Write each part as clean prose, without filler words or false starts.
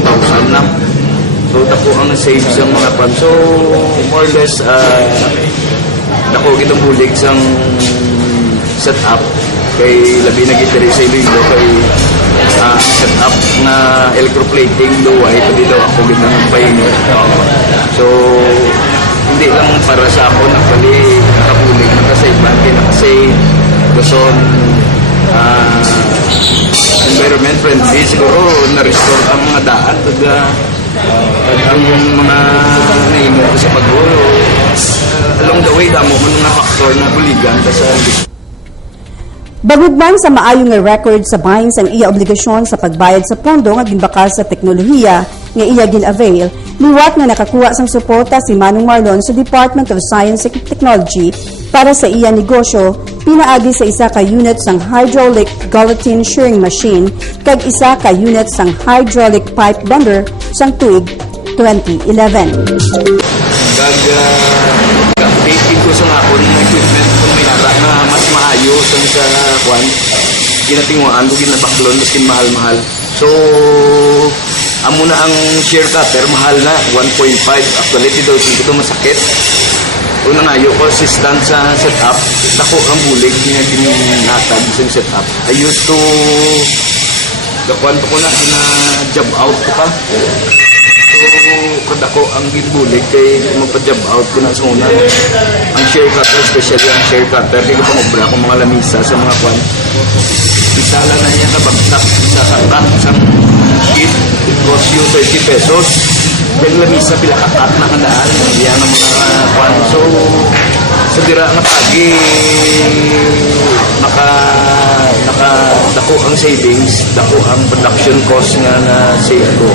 2,000 na. So, dako ang save sa mga pan. So, more or less, dako kitang bulig sang setup kay labi na gitari sa Iloilo kay setup na electroplating do ay pwede daw ako ginang painit. So, hindi lang para sa ako nakabulig, nakasaiban, nakasave, gason, environment friendly, siguro na-restore ang mga daan at ang mga naimo ko sa paggulo. Along the way, damo man mga faktor na buligan sa Bagud man sa maayo nga record sa bahin sang iya obligasyon sa pagbayad sa pondo nga ginbakal sa teknolohiya nga iya gin-avail, liwat nga nakakuha sang suporta si Manong Marlon sa Department of Science and Technology para sa iya negosyo, pinaagi sa isa ka unit sang hydraulic guillotine shearing machine kag isa ka unit sang hydraulic pipe bender sang tuig 2011. Updating ko sa ako ng equipment kung may ara na mas maayo sa kwan ginatinguan ko ginabaklon maskin mahal-mahal. So amo na ang shear cutter mahal na 1.5 actually daw ito masakit. Una nga ko assistant sa setup dako ang bulig niya ginatag sa setup. I used to gakuan ko na job out ko pa. So, kada ko ang gibulig kay magpa-job out ko na sa una. Ang shear cutter, especially ang shear cutter, kaya ko pangobra ko mga lamisa sa mga kwan. Isala na niya kabagsak sa kakat, sa kit, it cost you 30 pesos. Kaya lamisa pila kakat na kanaan, yan ang mga kwan. So, sa dira matagi, dako ang savings, dako ang production cost nga na save ko.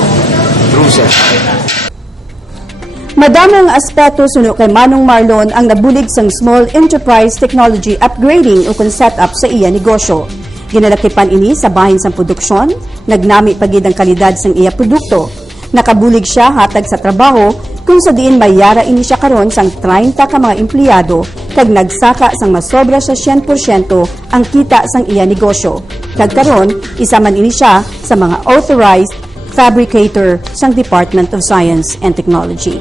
Madamong aspeto suno kay Manong Marlon ang nabulig sang small enterprise technology upgrading o kung setup sa iya negosyo. Ginalakipan ini sa bahin sang produksyon, nagnami pagid ang kalidad sang iya produkto. Nakabulig siya hatag sa trabaho kung sa diin mayara ini siya karon sang 30 ka mga empleyado kag nagsaka sang masobra sa 100% ang kita sang iya negosyo. Kag karon isa man ini siya sa mga authorized fabricator sang Department of Science and Technology.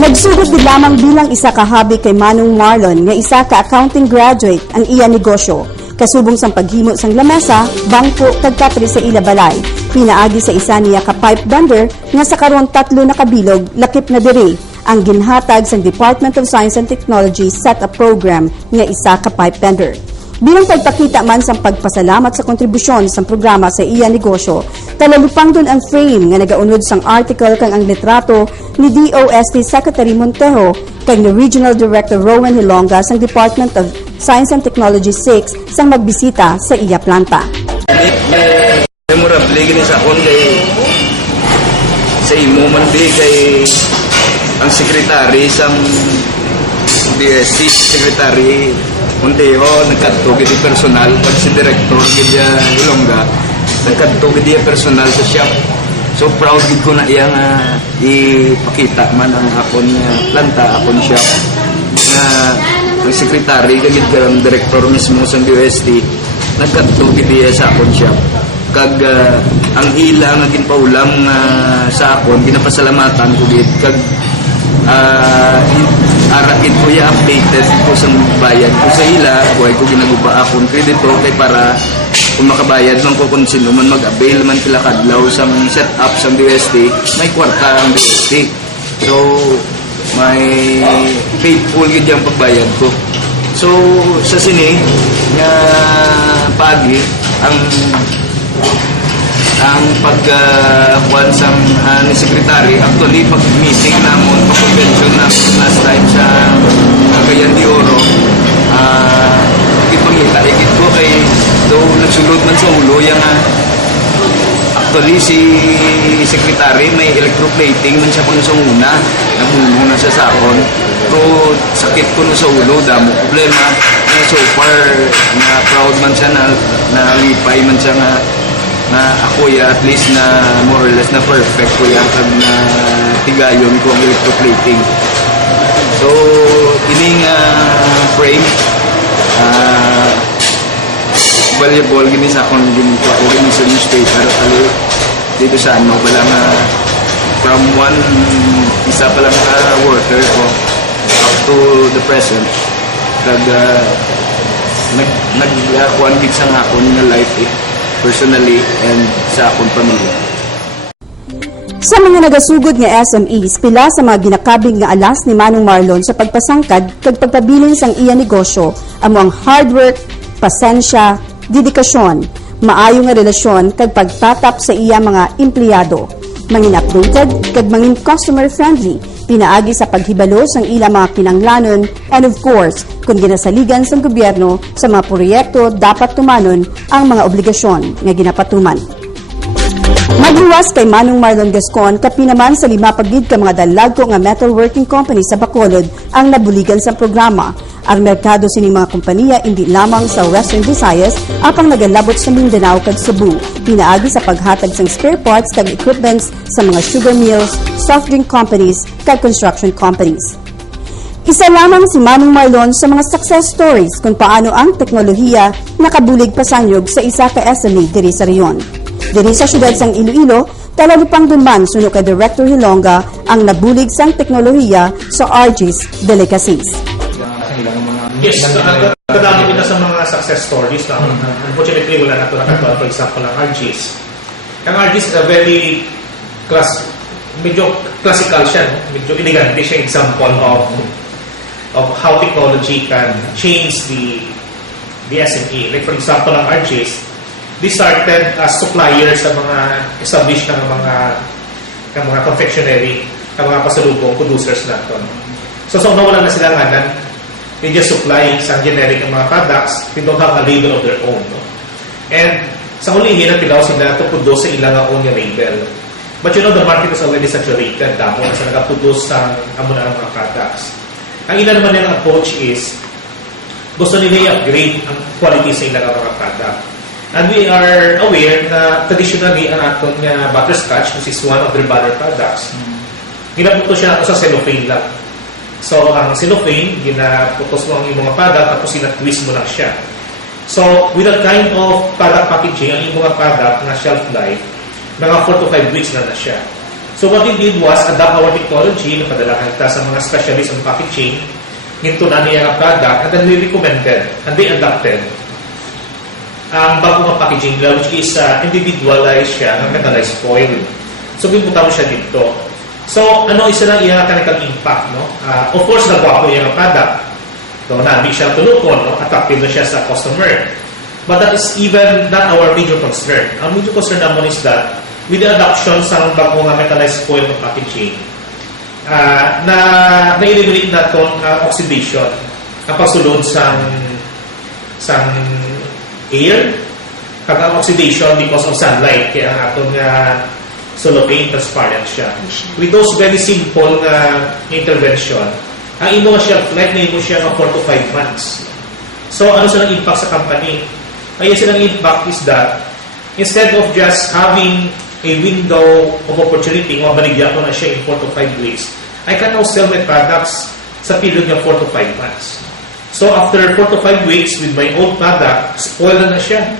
Nagsugod din lamang bilang isa ka hobby kay Manong Marlon nga isa ka accounting graduate ang iya negosyo. Kasubong sang paghimo sang lamesa, bangko kag kapre sa ila balay. Pinaagi sa isa niya ka pipe bender nga sa karon 3 na kabilog lakip na diri ang ginhatag sang Department of Science and Technology set-up program nga isa ka pipe bender. Bilang pagpakita man sa pagpasalamat sa kontribusyon sa programa sa iya negosyo, talalupang dun ang frame nga nagaunod sang article kang ang litrato ni DOST Secretary Montejo kag ni Regional Director Rowan Hilonga sang Department of Science and Technology 6 sang magbisita sa iya planta. Memorable gini sa akon kay sa imo man kay ang sekretary sang DST Secretary Montejo nagkadto gid personal pag si director gid Ilongga nagkadto gid personal sa shop. So proud gid ko na iya nga ipakita man ang akon planta, akon shop nga ang secretary gid ang director mismo sa DOST nagkadto gid sa akon shop. Kag ang ila nga ginpaulam sa akon ginapasalamatan ko gid kag arakit ko ya updated ko sa bayad ko sa ila buhay ko ginaguba akong kredito kay para kung makabayad man ko kung sino man mag-avail man pila kadlaw sa setup sa DOST may kwarta ang DOST so may faithful yun yung pagbayad ko so sa sini nga pagi ang pagkuhan sa ni Secretary, actually, pag-meeting namon, pag-convention na last time sa Cagayan de Oro, ipangita-ikit ko kay though nagsulod man sa ulo, yung actually, si Secretary may electroplating man siya pang sa una, nagmumuna sa sakon, pero sakit ko no sa ulo, damo problema, so far, na proud man siya na lipay man siya na ako ya at least na more or less na perfect ko ya kag na tigayon ko ang electroplating. So ining frame valuable gini sa akong ginito ako gini sa newspaper ali dito sa ano, wala nga from one isa pa lang worker ko up to the present nagkuhan gid sa akon nga life personally and sa akong pamilya. Sa mga nagasugod nga SMEs, pila sa mga ginakabig nga alas ni Manong Marlon sa pagpasangkad kag pagpabilin sang iya negosyo amo ang hard work, pasensya, dedikasyon, maayo nga relasyon kag pagtatap sa iya mga empleyado, mangin updated kag mangin customer friendly, pinaagi sa paghibalo sang ila mga kinanglanon and of course, kung ginasaligan sang gobyerno sa mga proyekto dapat tumanon ang mga obligasyon nga ginapatuman. Magluwas kay Manong Marlon Gascon kapinaman sa 5 pagid ka mga dalagko nga metalworking company sa Bacolod ang nabuligan sa programa. Ang merkado sini mga kompanya hindi lamang sa Western Visayas apang nagalabot sa Mindanao kag Cebu. Pinaagi sa paghatag sang spare parts kag equipments sa mga sugar mills, soft drink companies kag construction companies. Isa lamang si Manong Marlon sa mga success stories kung paano ang teknolohiya nakabulig pasanyog sa isa ka SME diri sa rehiyon. Diri sa syudad sang Iloilo, talalipang dunman suno kay Director Hilonga ang nabulig sang teknolohiya sa RG's Delicacies. Yes, kadami kita sa mga success stories na unfortunately wala na ito nakatuwa. For example, ang RG's. Ang RG's is a very medyo classical siya, no? Medyo elegante siya example of how technology can change the SME. Like for example, ang RG's, they started as suppliers sa mga established ng mga confectionery, ng mga pasalubong producers na ito. So nawala na sila nganan. They just supply some generic ng mga products. They don't have a label of their own. No? And sa hulihin, napilaw sila to produce sa ilang own label. But you know, the market is already saturated. Damo na sa nag-produce sa mga products. Ang ilan naman nilang approach is gusto nila i-upgrade ang quality sa ilang mga product. And we are aware na traditionally ang aton nga butterscotch, which is one of their butter products, ginaputo siya sa cellophane lang. So, ang cellophane, ginaputos mo ang iyong mga product, tapos sinatwist mo lang siya. So, with that kind of product packaging, ang iyong mga product na shelf life, mga 4 to 5 weeks na siya. So, what we did was adapt our technology, napadalahan kita sa mga specialists on packaging, ginto na niya ang product, and then we recommended, and they adopted ang bagong packaging nila, which is individualized siya, ng metallized foil. So, binutaw siya dito. So, isa lang yung kanilang impact, no? Of course, nagwapo yung product. So, nabi siya tulukon, no? Attractive na siya sa customer. But that is even not our major concern. Ang major concern naman is that with the adoption sa bagong metallized foil ng packaging, na-eliminate na itong oxidation, ang pagsulod sa air, kag oxidation because of sunlight, kaya ang atong cellophane transparent siya. With those very simple intervention, ang imo shelf life na imo siya ng 4 to 5 months. So, ano silang impact sa company? Ay, silang impact is that instead of just having a window of opportunity, mabaligyan ko na siya in 4 to 5 weeks, I can now sell my products sa period ng 4 to 5 months. So, after 4 to 5 weeks with my old product, spoil na siya.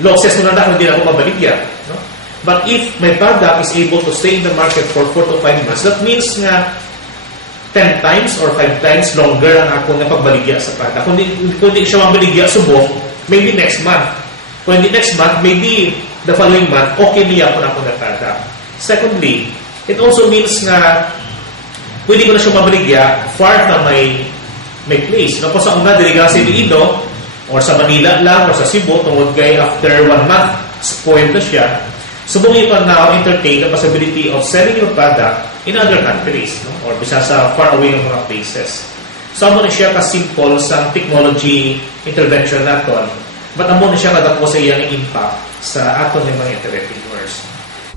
Losses mo na hindi na ako mabaligyan. No? But if my product is able to stay in the market for 4 to 5 months, that means nga 10 times or 5 times longer ang ako na pagbaligya sa product. Kung di siya mabaligya subong, maybe next month. Kung hindi next month, maybe the following month, okay niya ako na ako na product. Secondly, it also means nga pwede ko na siya mabaligya far na may place. No? Kung sa una, diligang sa Iloilo, or sa Manila lang, or sa Cebu, tungod kay after 1 month, spoiled na siya. Subong you can now entertain the possibility of selling your product in other countries, no? Or bisa sa far away ng mga places. So, amo na siya ka-simple sa technology intervention natin, but amo na siya kadapo sa iyang impact sa aton ng mga entrepreneurs.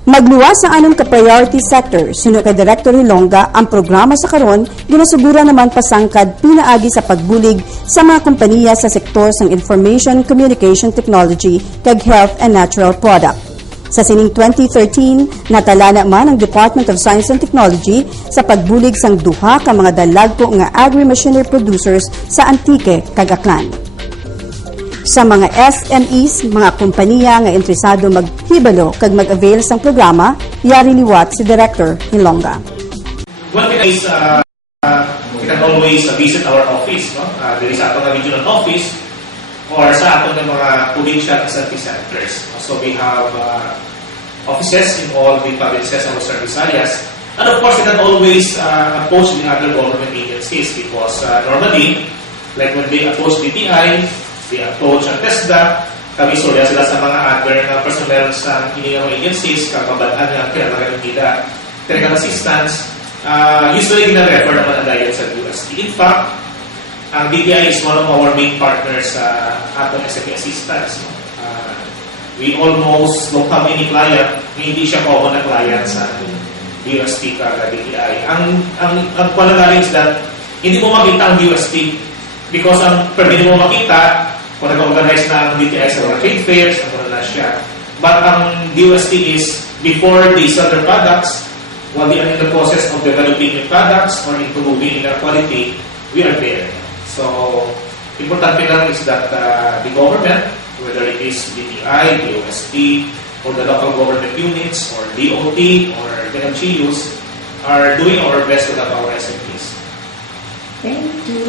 Magluwas ang anong ka-priority sector, sino kay Director Hilonga, ang programa sa karon ginasugura naman pasangkad pinaagi sa pagbulig sa mga kompanya sa sektor sang information communication technology kag health and natural product. Sa sining 2013, natala naman ang Department of Science and Technology sa pagbulig sang duha ka mga dalagko nga agri-machinery producers sa Antique kag Aklan. Sa mga SMEs, mga kompanya nga interesado maghibalo kag mag-avail sang programa, yari liwat si Director Hilonga. One thing is, we can always visit our office, no? There is ato nga regional office or sa ato nga mga provincial service centers. So we have offices in all the provinces of Western Visayas. And of course, we can always approach the other government agencies because normally, like when they approach DTI, they approach ang TESDA, kami surya sila sa mga other personnel sa iningang agencies, kapabadaan nga kinalagan nila technical assistance. Usually, gina-refer naman ang dahil sa UST. In fact, ang DTI is one of our main partners sa atong SME assistance. No? We almost don't have any client, hindi siya common na client sa UST kaga DTI. Ang palagaling is that hindi mo makita ang UST because ang pwede mo makita kung nag-organize na ang DTI sa mga trade fairs, ano na siya. But ang UST is before they sell their products, while they are in the process of developing new products or improving in their quality, we are there. So, important lang is that the government, whether it is DTI, DOST, or the local government units, or DOT, or the LGUs, are doing our best to help our SMEs. Thank you.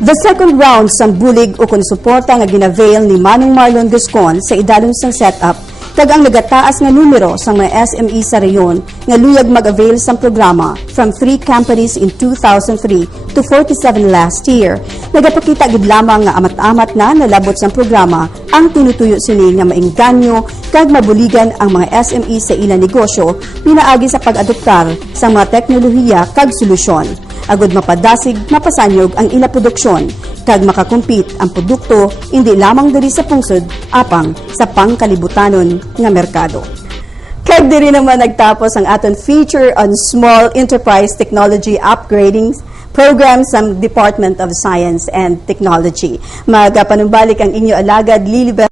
The second round sang bulig o konsuporta nga ginavail ni Manong Marlon Gascon sa idalon sang setup kag ang nagataas nga numero sang mga SME sa reyon nga luyag mag-avail sang programa from 3 companies in 2003 to 47 last year. Nagapakita gid lamang nga amat-amat na nalabot sang programa ang tinutuyo sini nga maengganyo kag mabuligan ang mga SME sa ilang negosyo pinaagi sa pag-adoptar sa mga teknolohiya kag solusyon. Agod mapadasig, mapasanyog ang ila produksyon, kag makakumpit ang produkto hindi lamang diri sa pungsod, apang sa pangkalibutanon nga merkado. Kag diri naman nagtapos ang aton feature on Small Enterprise Technology Upgrading Program sa Department of Science and Technology. Magapanumbalik ang inyo alagad, Lilibet